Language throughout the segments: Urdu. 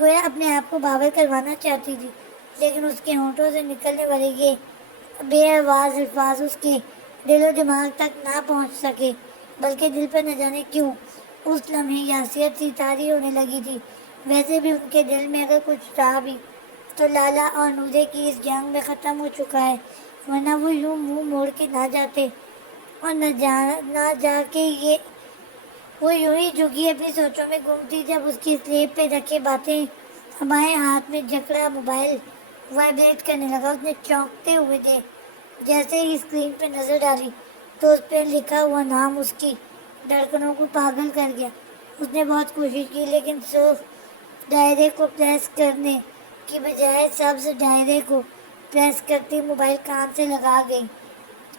گویا اپنے آپ کو باور کروانا چاہتی تھی، لیکن اس کے ہونٹوں سے نکلنے والے یہ بے آواز الفاظ اس کے دل و دماغ تک نہ پہنچ سکے، بلکہ دل پر نہ جانے کیوں اس لمحے یاسیت سی طاری ہونے لگی تھی۔ ویسے بھی ان کے دل میں اگر کچھ تھا بھی تو لالا اور نورے کی اس جنگ میں ختم ہو چکا ہے، ورنہ وہ یوں منہ موڑ کے نہ جاتے اور نہ جا کے یہ وہ یوں ہی جھکی اپنی سوچوں میں گم تھی جب اس کی سلیب پہ رکھے باتیں ہمارے ہاتھ میں جکڑا موبائل وائبریٹ کرنے لگا۔ اس نے چونکتے ہوئے تھے جیسے ہی اسکرین پہ نظر ڈالی تو اس پہ لکھا ہوا نام اس کی دھڑکنوں کو پاگل کر گیا۔ اس نے بہت کوشش کی لیکن صرف دائرے کو پریس کرنے کی بجائے سبز دائرے کو پریس کرتی موبائل کان سے لگا گئی۔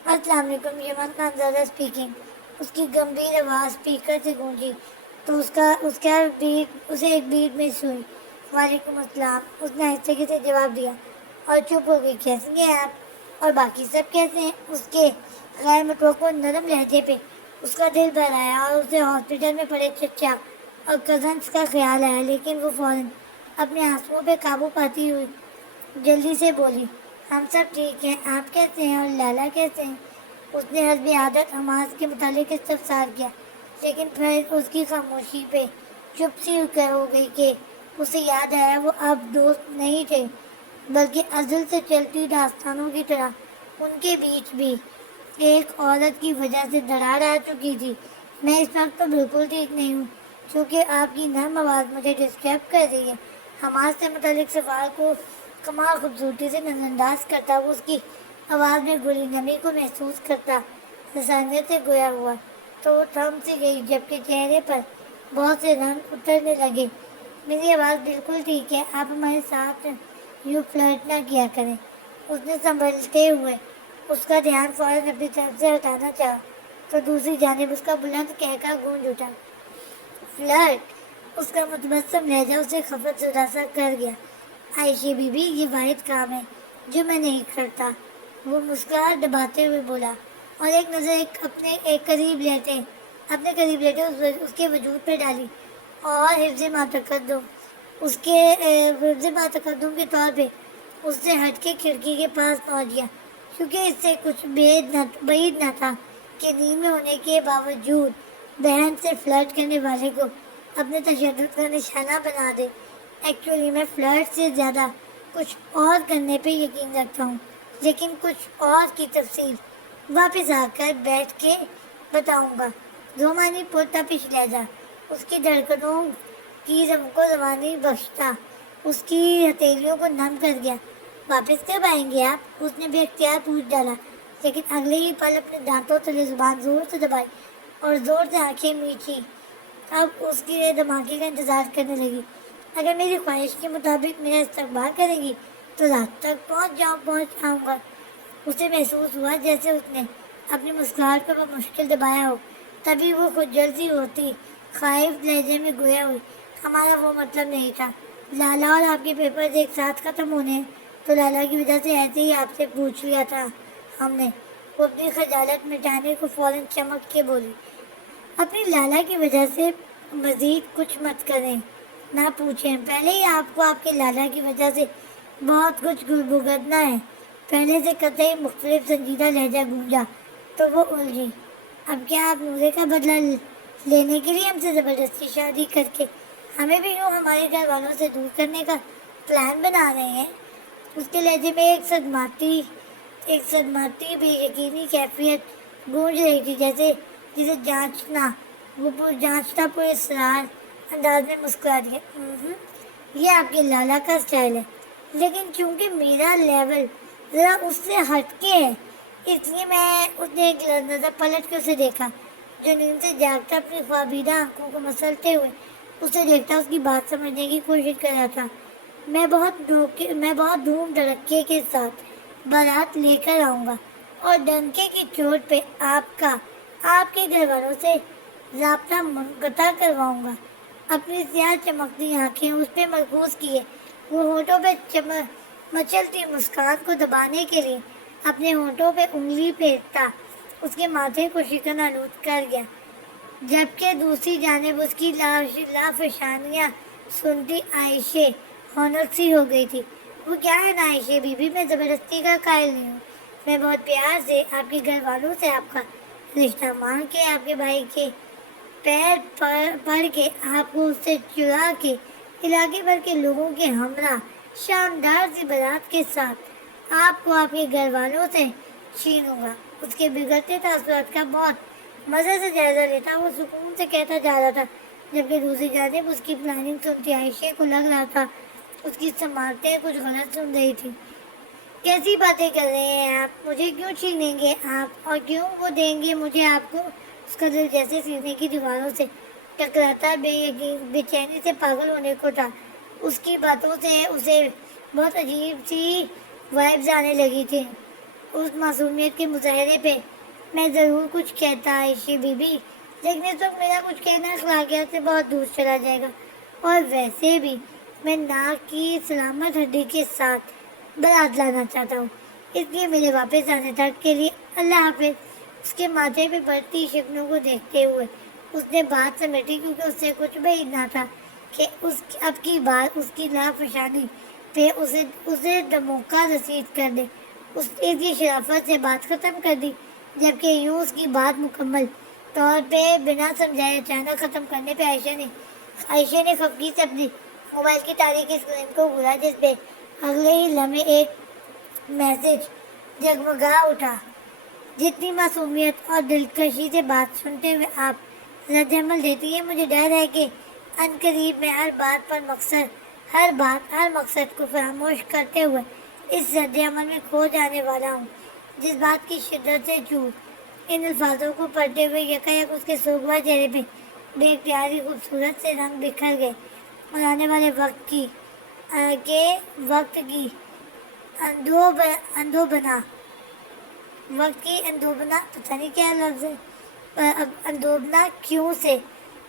السلام علیکم، یمن خانزادہ اسپیکنگ۔ اس کی گمبھیر آواز اسپیکر سے گونجی تو اسے ایک بیٹ مس ہوئی۔ وعلیکم السلام، اس نے آہستگی سے جواب دیا اور چپ ہو گئی۔ کیسی ہیں آپ اور باقی سب کیسے ہیں؟ اس کے غیر متوقع نرم لہجے پہ اس کا دل بھر آیا اور اسے ہاسپٹل میں پڑے چچا اور کزنس کا خیال آیا، لیکن وہ فوراً اپنے آنسوؤں پہ قابو پاتی ہوئی جلدی سے بولی، ہم سب ٹھیک ہیں، آپ کیسے ہیں اور لالا کیسے ہیں؟ اس نے حسب عادت حماس کے متعلق استفسار کیا، لیکن پھر اس کی خاموشی پہ چپ سی ہو گئی کہ اسے یاد آیا وہ اب دوست نہیں تھے بلکہ ازل سے چلتی داستانوں کی طرح ان کے بیچ بھی ایک عورت کی وجہ سے دراڑ آ چکی تھی۔ میں اس وقت تو بالکل ٹھیک نہیں ہوں، کیونکہ آپ کی نرم آواز مجھے ڈسٹرب کر رہی ہے۔ حماس سے متعلق سوال کو کمال خوبصورتی سے نظر انداز کرتا وہ اس کی آواز میں گھلی نمی کو محسوس کرتا رسانیت سے گویا ہوا تو وہ تھم سی گئی، جبکہ چہرے پر بہت سے رنگ اترنے لگے۔ میری آواز بالکل ٹھیک ہے، آپ ہمارے ساتھ یوں فلرٹ نہ کیا کریں۔ اس نے سنبھلتے ہوئے اس کا دھیان فوراً اپنی طرف سے ہٹانا چاہا تو دوسری جانب اس کا بلند کہکا گونج اٹھا، فلرٹ؟ اس کا متبسم لہجہ اسے خفت زدہ سا کر گیا۔ عائشہ بی بی، یہ واحد کام ہے جو میں نہیں کرتا، وہ مسکراہٹ دباتے ہوئے بولا اور ایک نظر اپنے قریب لیٹے اس کے وجود پہ ڈالی اور حفظ ما تقدم کے طور پہ اس سے ہٹ کے کھڑکی کے پاس پہنچ گیا، کیونکہ اس سے کچھ بعید نہ تھا کہ نیمے ہونے کے باوجود بہن سے فلرٹ کرنے والے کو اپنے تشدد کا نشانہ بنا دے۔ ایکچولی میں فلرٹ سے زیادہ کچھ اور کرنے پہ یقین رکھتا ہوں، لیکن کچھ اور کی تفصیل واپس آ کر بیٹھ کے بتاؤں گا۔ رومانی پرتپش لہجہ اس کی دھڑکنوں کی کو روانی بخشتا اس کی ہتھیلیوں کو نم کر گیا۔ واپس کب آئیں گے آپ؟ اس نے بے اختیار پوچھ ڈالا، لیکن اگلے ہی پل اپنے دانتوں تلے زبان زور سے دبائی اور زور سے آنکھیں میچھی۔ اب اس کی دھماکے کا انتظار کرنے لگی۔ اگر میری خواہش کے مطابق میرا استقبال کریں گی تو رات تک پہنچ آؤں گا۔ اسے محسوس ہوا جیسے اس نے اپنی مسکراہٹ کو بمشکل دبایا ہو، تبھی وہ خود جلدی ہوتی خائف لہجے میں گویا ہوئی، ہمارا وہ مطلب نہیں تھا۔ لالا اور آپ کے پیپرز ایک ساتھ ختم ہونے ہیں تو لالا کی وجہ سے ایسے ہی آپ سے پوچھ لیا تھا ہم نے۔ وہ اپنی خجالت مٹانے کو فوراً چمک کے بولی، اپنی لالا کی وجہ سے مزید کچھ مت کریں، نہ پوچھیں، پہلے ہی آپ کو آپ کے لالا کی وجہ سے بہت کچھ بھگتنا ہے۔ پہلے سے قطعی مختلف سنجیدہ لہجہ گونجا تو وہ الجھی، اب کیا آپ نورے کا بدلہ لینے کے لیے ہم سے زبردستی شادی کر کے ہمیں بھی یوں ہمارے گھر والوں سے دور کرنے کا پلان بنا رہے ہیں؟ اس کے لہجے میں ایک صدماتی بے یقینی کیفیت گونج رہی تھی، جسے جانچتا پر اصرار انداز میں مسکرا دیا، یہ آپ کے لالا کا اسٹائل ہے، لیکن چونکہ میرا لیول ذرا اس سے ہٹ کے ہے اس لیے اس نے ایک نظر پلٹ کے اسے دیکھا جو نیند سے جاگتا اپنی خوابیدہ آنکھوں کو مسلتے ہوئے اسے دیکھتا اس کی بات سمجھنے کی کوشش کر رہا تھا۔ میں بہت دھوم دھڑکے کے ساتھ بارات لے کر آؤں گا اور ڈنکے کی چوٹ پہ آپ کے گھر والوں سے رابطہ منقطع کرواؤں گا۔ اپنی سیاہ چمکتی آنکھیں اس پہ مرکوز کیے وہ ہونٹوں پہ مچلتی مسکان کو دبانے کے لیے اپنے ہونٹوں پہ انگلی پھیرتا اس کے ماتھے کو شکن آلود کر گیا، جبکہ دوسری جانب اس کی لافشانیاں سنتی عائشہ ہونٹ سی ہو گئی تھی۔ وہ کیا ہے نا عائشہ بی بی، میں زبردستی کا قائل نہیں ہوں، میں بہت پیار سے آپ کے گھر والوں سے آپ کا رشتہ مانگ کے، آپ کے بھائی کے پیر پڑھ کے، آپ کو اس سے چرا کے، علاقے بھر کے لوگوں کے ہمراہ شاندار سی بارات کے ساتھ آپ کو آپ کے گھر والوں سے چھینوں گا۔ اس کے بگڑتے تاثرات کا بہت مزے سے جائزہ لیتا، وہ سکون سے کہتا جا رہا تھا، جبکہ دوسری جانب اس کی پلاننگ سنتی عائشہ کو لگ رہا تھا اس کی سماعتیں کچھ غلط سن رہی تھی۔ کیسی باتیں کر رہے ہیں آپ؟ مجھے کیوں چھینیں گے آپ، اور کیوں وہ دیں گے مجھے آپ کو؟ اس کا دل جیسے سینے کی دیواروں سے ٹکراتا بے چینی سے پاگل ہونے کو تھا۔ اس کی باتوں سے اسے بہت عجیب سی وائبز آنے لگی تھی اس معصومیت کے مظاہرے پہ۔ میں ضرور کچھ کہتا عائشہ بی بی، لیکن اس وقت میرا کچھ کہنا اخلاقیات سے بہت دور چلا جائے گا، اور ویسے بھی میں ناک کی سلامت ہڈی کے ساتھ بارات لانا چاہتا ہوں، اس لیے میرے واپس آنے تک کے لیے اللہ حافظ۔ اس کے ماتھے پہ بڑھتی شکنوں کو دیکھتے ہوئے اس نے بات سمیٹی، کیونکہ اس سے کچھ بعید نہ تھا کہ اب کی بات اس کی نافرمانی پہ اسے دھموکہ رسید کر دے۔ اس نے کی شرافت سے بات ختم کر دی، جبکہ یوں اس کی بات مکمل طور پہ بنا سمجھائے اچانک ختم کرنے پہ عائشہ نے خفگی سے اپنی موبائل کی تاریخی اسکرین کو گھورا، جس پہ اگلے ہی لمحے ایک میسج جگمگا اٹھا: جتنی معصومیت اور دلکشی سے بات سنتے ہوئے آپ رد عمل دیتی ہیں، مجھے ڈر ہے کہ عنقریب میں ہر مقصد کو فراموش کرتے ہوئے اس رد عمل میں کھو جانے والا ہوں۔ جس بات کی شدت سے جھوٹ ان الفاظوں کو پڑھتے ہوئے یکایک اس کے سوگوار چہرے پہ بے اختیاری خوبصورت سے رنگ بکھر گئے، اور آنے والے وقت کی اندوبنا پتہ نہیں کیا لفظ ہے، اندوبنا کیوں سے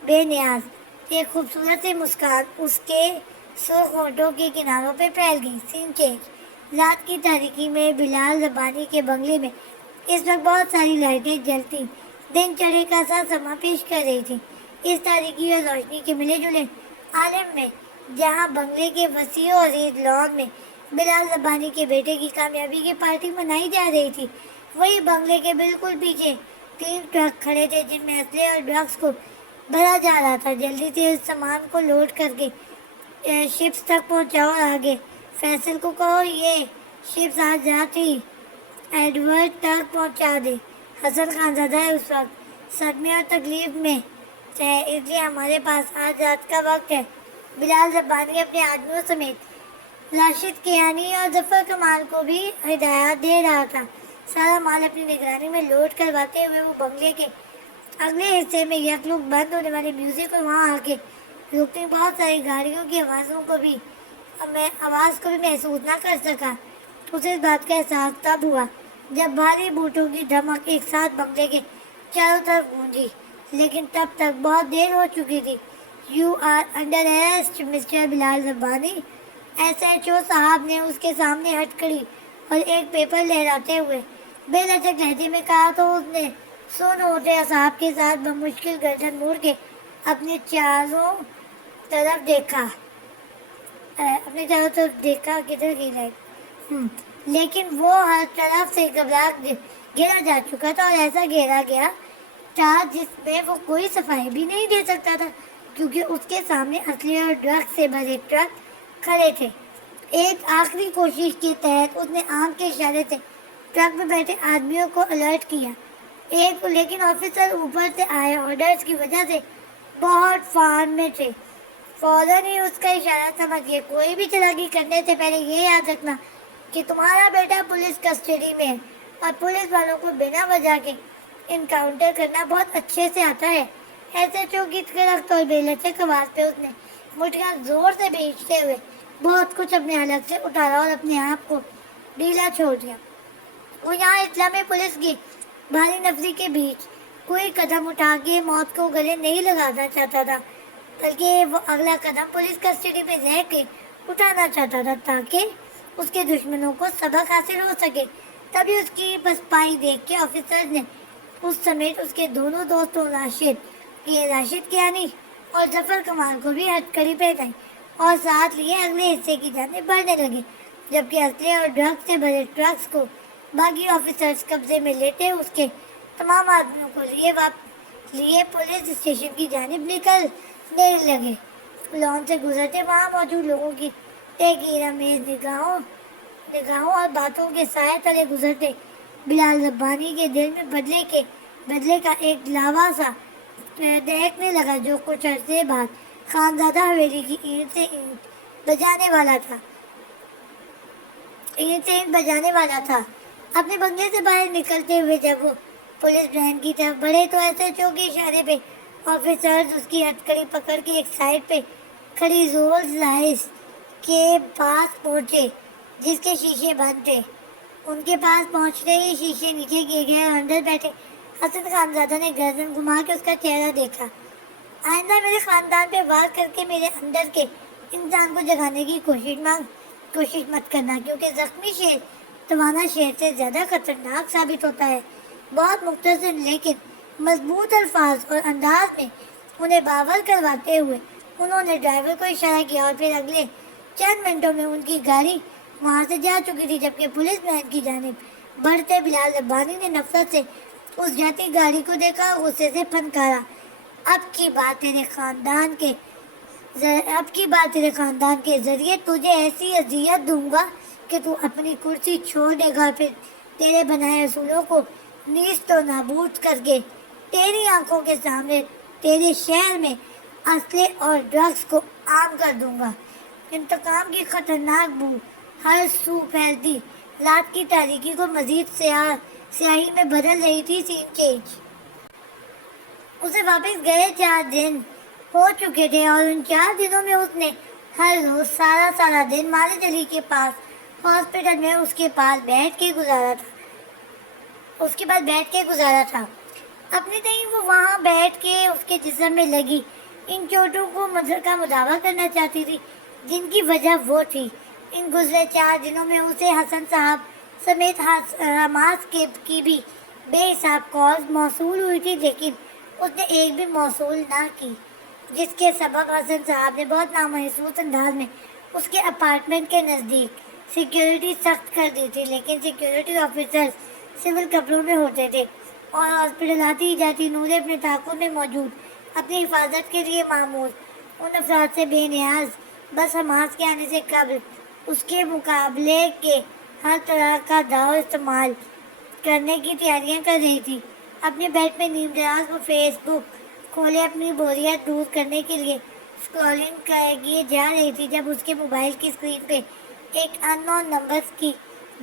بے نیاز ایک خوبصورت سی مسکان اس کے سرخ ہونٹوں کے کناروں پہ پھیل گئی۔ سین چینج۔ رات کی تاریکی میں بلال ربانی کے بنگلے میں اس وقت بہت ساری لائٹیں جلتی دن چڑھے کا سا سما پیش کر رہی تھی۔ اس تاریکی اور روشنی کے ملے جلے عالم میں، جہاں بنگلے کے وسیع و عریض لان میں بلال ربانی کے بیٹے کی کامیابی کی پارٹی منائی جا رہی تھی، وہی بنگلے کے بالکل پیچھے 3 ٹرک کھڑے تھے جن میں اسلحے اور ڈرگس کو بھرا جا رہا تھا۔ جلدی سے اس سامان کو لوڈ کر کے شپس تک پہنچاؤ، اور آگے فیصل کو کہو یہ شپس آج رات ہی ایڈورڈ تک پہنچا دے۔ حسن خانزادہ اس وقت صدمے اور تکلیف میں ہے، اس لیے ہمارے پاس آج رات کا وقت ہے۔ بلال ربانی اپنے آدمیوں سمیت راشد کیانی اور ظفر کمال کو بھی ہدایات دے رہا تھا۔ سارا مال اپنی نگرانی میں لوڈ کرواتے ہوئے وہ بنگلے کے اگلے حصے میں یکلک بند ہونے والے میوزک اور وہاں آ کے رکتی بہت ساری گاڑیوں کی آواز کو بھی محسوس نہ کر سکا۔ اسے اس بات کا احساس تب ہوا جب بھاری بوٹوں کی دھمک ایک ساتھ بنگلے کے چاروں طرف گونجی، لیکن تب تک بہت دیر ہو چکی تھی۔ "You are under arrest mister Bilal Rabbani", S H O صاحب نے اس کے سامنے ہٹ کھڑی اور ایک پیپر لہراتے ہوئے بے لچک لہجے میں کہا تو اس نے سن ہوتے اعصاب کے ساتھ بمشکل گردن موڑ کے اپنے چاروں طرف دیکھا کدھر گئی لائٹ، لیکن وہ ہر طرف سے گھیرا جا چکا تھا، اور ایسا گھیرا گیا تھا جس میں وہ کوئی صفائی بھی نہیں دے سکتا تھا، کیونکہ اس کے سامنے اسلحے اور ڈرگ سے بھرے ٹرک کھڑے تھے۔ ایک آخری کوشش کے تحت اس نے آنکھ کے اشارے سے ٹرک میں بیٹھے آدمیوں کو الرٹ کیا، لیکن آفیسر اوپر سے آئے آرڈرز کی وجہ سے بہت فارم میں تھے۔ فوراً ہی اس کا اشارہ سمجھیے، کوئی بھی چالاکی کرنے سے پہلے یہ یاد رکھنا کہ تمہارا بیٹا پولیس کسٹڈی میں ہے، اور پولیس والوں کو بنا وجہ کے انکاؤنٹر کرنا بہت اچھے سے آتا ہے۔ ایسے چوکی کرخت اور بے لچک آواز پہ اس نے مٹھیاں زور سے بھیجتے ہوئے بہت کچھ اپنے حلق سے اتارا اور اپنے آپ کو ڈھیلا چھوڑ دیا۔ وہ یہاں اسلامی پولیس کی بھاری نفری کے بیچ کوئی قدم اٹھا کے موت کو گلے نہیں لگانا چاہتا تھا، بلکہ وہ اگلا قدم پولیس کسٹڈی میں رہ کے اٹھانا چاہتا تھا تاکہ اس کے دشمنوں کو سبق حاصل ہو سکے۔ تبھی اس کی پسپائی دیکھ کے آفیسر نے اس سمیت اس کے دونوں دوستوں راشد کیانی اور ظفر کمال کو بھی ہتھکڑی پہنائی اور ساتھ لیے اگلے حصے کی جانب بڑھنے لگے، جبکہ اسلحے اور ڈرگس سے بھرے ٹرکس کو باغی آفیسرز قبضے میں لیتے اس کے تمام آدمیوں کو لیے پولیس اسٹیشن کی جانب نکلنے لگے۔ لان سے گزرتے وہاں موجود لوگوں کی تحقیر امیز نگاہوں اور باتوں کے سائے تلے گزرتے بلال ربانی کے دل میں بدلے کا ایک لاوا سا دہکنے لگا، جو کچھ عرصے بعد خانزادہ حویلی کی اینٹ سے اینٹ بجانے والا تھا۔ اپنے بنگلے سے باہر نکلتے ہوئے جب وہ پولیس وین کی طرف بڑھے تو ایسے چونکہ اشارے پہ آفیسرز اس کی ہتھکڑی پکڑ کے ایک سائڈ پہ کھڑی رولز رائس کے پاس پہنچے جس کے شیشے بند تھے۔ ان کے پاس پہنچتے ہی شیشے نیچے کیے گئے اور اندر بیٹھے حسن خانزادہ نے گردن گھما کے اس کا چہرہ دیکھا۔ آئندہ میرے خاندان پہ وار کر کے میرے اندر کے انسان کو جگانے کی کوشش مت کرنا، کیونکہ زخمی شیر توانا شیر سے زیادہ خطرناک ثابت ہوتا ہے۔ بہت مختصر لیکن مضبوط الفاظ اور انداز میں انہیں باور کرواتے ہوئے انہوں نے ڈرائیور کو اشارہ کیا اور پھر اگلے چند منٹوں میں ان کی گاڑی وہاں سے جا چکی تھی، جبکہ پولیس وین کی جانب بڑھتے بلال ربانی نے نفرت سے اس جاتی گاڑی کو دیکھا اور غصے سے پھنکارا، اب کی بات تیرے خاندان کے ذریعے تجھے ایسی اذیت دوں گا کہ تو اپنی کرسی چھوڑ دے گا، پھر تیرے بنائے اصولوں کو نیست و نابود کر کے تیری آنکھوں کے سامنے تیرے شہر میں اسلحے اور ڈرگس کو عام کر دوں گا۔ انتقام کی خطرناک بو ہر سو پھیلتی رات کی تاریکی کو مزید سیاہی میں بدل رہی تھی۔ سین چینج۔ اسے واپس گئے 4 دن ہو چکے تھے اور ان 4 دنوں میں اس نے ہر روز سارا دن مالد علی کے پاس ہاسپٹل میں اس کے پاس بیٹھ کے گزارا تھا۔ اپنے تئیں وہ وہاں بیٹھ کے اس کے جسم میں لگی ان چوٹوں کا مداوع کرنا چاہتی تھی جن کی وجہ وہ تھی۔ ان گزرے 4 دنوں میں اسے حسن صاحب سمیت حماس کی بھی بے حساب کالز موصول ہوئی تھی، لیکن اس نے ایک بھی موصول نہ کی، جس کے سبب حسن صاحب نے بہت نامحسوس انداز میں اس کے اپارٹمنٹ کے نزدیک سیکیورٹی سخت کر دی تھی۔ لیکن سیکیورٹی آفیسرز سول کپڑوں میں ہوتے تھے اور ہاسپٹل آتی ہی جاتی نور اپنے تحفظ میں موجود اپنی حفاظت کے لیے معمور ان افراد سے بے نیاز بس حماس کے آنے سے قبل اس کے مقابلے کے ہر طرح کا داؤ استعمال کرنے کی تیاریاں کر رہی تھی۔ اپنے بیڈ میں نیم دراز وہ فیس بک کھولے اپنی بوریت دور کرنے کے لیے اسکرولنگ کیے جا رہی تھی، جب اس کے موبائل کی اسکرین پہ ایک ان نون نمبر کی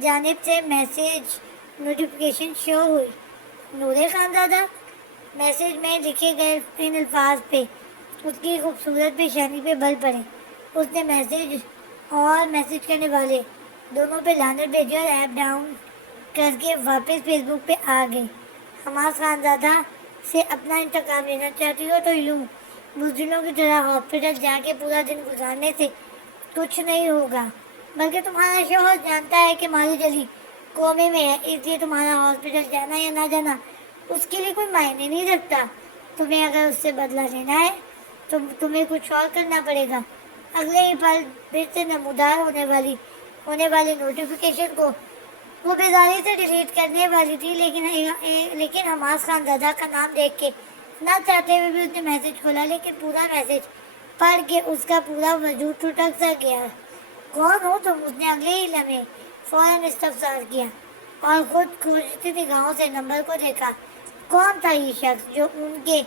جانب سے میسج نوٹیفیکیشن شو ہوئی۔ نور خانزادہ۔ میسج میں لکھے گئے ان الفاظ پہ اس کی خوبصورت پیشانی پہ بل پڑے۔ اس نے میسج اور میسج کرنے والے دونوں پہ لعنت بھیجی اور ایپ ڈاؤن کر کے واپس فیس بک پہ آ گئی۔ حماس خانزادہ سے اپنا انتقام لینا چاہتی ہو تو یوں بزدلوں کی طرح ہاسپٹل جا کے پورا دن گزارنے سے کچھ نہیں ہوگا، بلکہ تمہارا شوہر جانتا ہے کہ مالد علی کومے میں ہے، اس لیے تمہارا ہاسپٹل جانا یا نہ جانا اس کے لیے کوئی معنی نہیں رکھتا۔ تمہیں اگر اس سے بدلہ لینا ہے تو تمہیں کچھ اور کرنا پڑے گا۔ اگلے ہی پل پھر سے نمودار ہونے والی نوٹیفیکیشن کو وہ بیزاری سے ڈیلیٹ کرنے والی تھی، لیکن حماس خانزادہ کا نام دیکھ کے نہ چاہتے ہوئے بھی اس نے میسج کھولا، لیکن پورا میسج پڑھ کے اس کا پورا وجود ٹھٹک سا گیا۔ کون ہو تم؟ اس نے اگلے ہی لمحے فوراً استفسار کیا اور خود کھوجتی نگاہوں سے نمبر کو دیکھا۔ کون تھا یہ شخص جو ان کے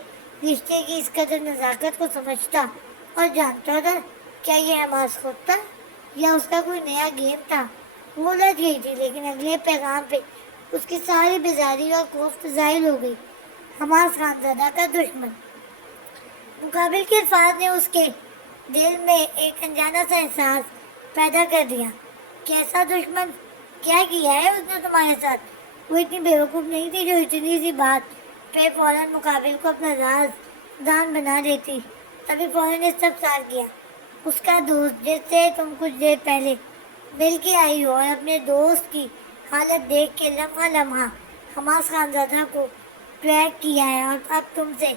رشتے کی اس قدر نزاکت کو سمجھتا اور جانتا تھا؟ کیا یہ حماس خود تھا یا اس کا کوئی نیا گیم تھا؟ وہ الجھ گئی تھی، لیکن اگلے پیغام پہ اس کی ساری بیزاری اور کوفت ظاہر ہو گئی۔ حماس خانزادہ کا دشمن۔ مقابل کے الفاظ نے اس کے دل میں ایک انجانا سا احساس پیدا کر دیا۔ کیسا دشمن؟ کیا کیا ہے اس نے تمہارے ساتھ؟ وہ اتنی بیوقوف نہیں تھی جو اتنی سی بات پہ فوراً مقابل کو اپنا رازدان بنا دیتی۔ تبھی فوراً استفسار کیا۔ اس کا دوست جس سے تم کچھ دیر پہلے مل کے آئی ہو، اور اپنے دوست کی حالت دیکھ کے لمحہ حماس خانزادہ کو ٹریک کیا ہے اور اب تم سے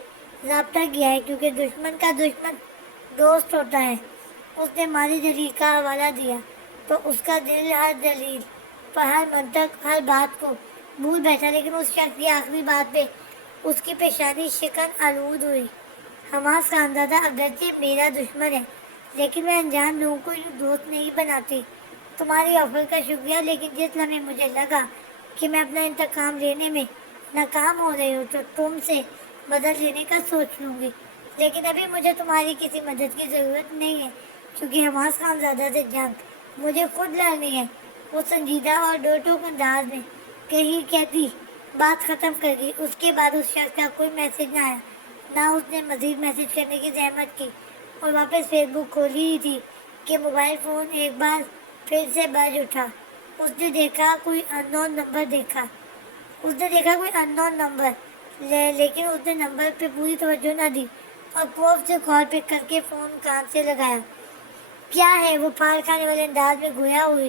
رابطہ کیا ہے، کیونکہ دشمن کا دشمن دوست ہوتا ہے۔ اس نے مالی دلیل کا حوالہ دیا تو اس کا دل ہر دلیل پر، ہر منطق، ہر بات کو بھول بیٹھا، لیکن اس شخص کی آخری بات پہ اس کی پیشانی شکن آلود ہوئی۔ حماس خانزادہ اگرچہ میرا دشمن ہے، لیکن میں انجان لوگوں کو یوں دوست نہیں بناتی۔ تمہاری آفر کا شکریہ، لیکن جس لمحے مجھے لگا کہ میں اپنا انتقام لینے میں ناکام ہو رہی ہوں تو تم سے مدد لینے کا سوچ لوں گی، لیکن ابھی مجھے تمہاری کسی مدد کی ضرورت نہیں ہے، کیونکہ حماس خانزادہ سے جنگ مجھے خود لڑنی ہے۔ وہ سنجیدہ اور ڈر ٹوک انداز میں کہیں کہتی بات ختم کر دی۔ اس کے بعد اس شخص کا کوئی میسج نہ آیا، نہ اس نے مزید میسج کرنے کی زحمت کی، اور واپس فیس بک کھولی ہی تھی کہ موبائل فون ایک بار پھر سے بج اٹھا۔ اس نے دیکھا کوئی ان نون نمبر لیکن اس نے نمبر پہ پوری توجہ نہ دی اور خوف سے کال پک کر کے فون کان سے لگایا۔ کیا ہے وہ پھاڑ کھانے والے انداز میں گویا ہوئی،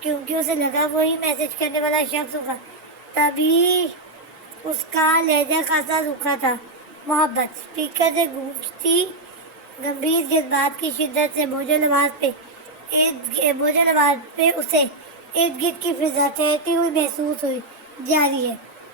کیونکہ اسے لگا وہی میسج کرنے والا شخص ہوگا۔ تبھی اس کا لہجہ خاصا روکھا تھا۔ محبت اسپیکر سے گونجتی گمبھیر جذبات کی شدت سے بوجھل آواز پہ اسے ارد گرد کی فضا ٹھہرتی ہوئی محسوس ہوئی۔ جاری ہے۔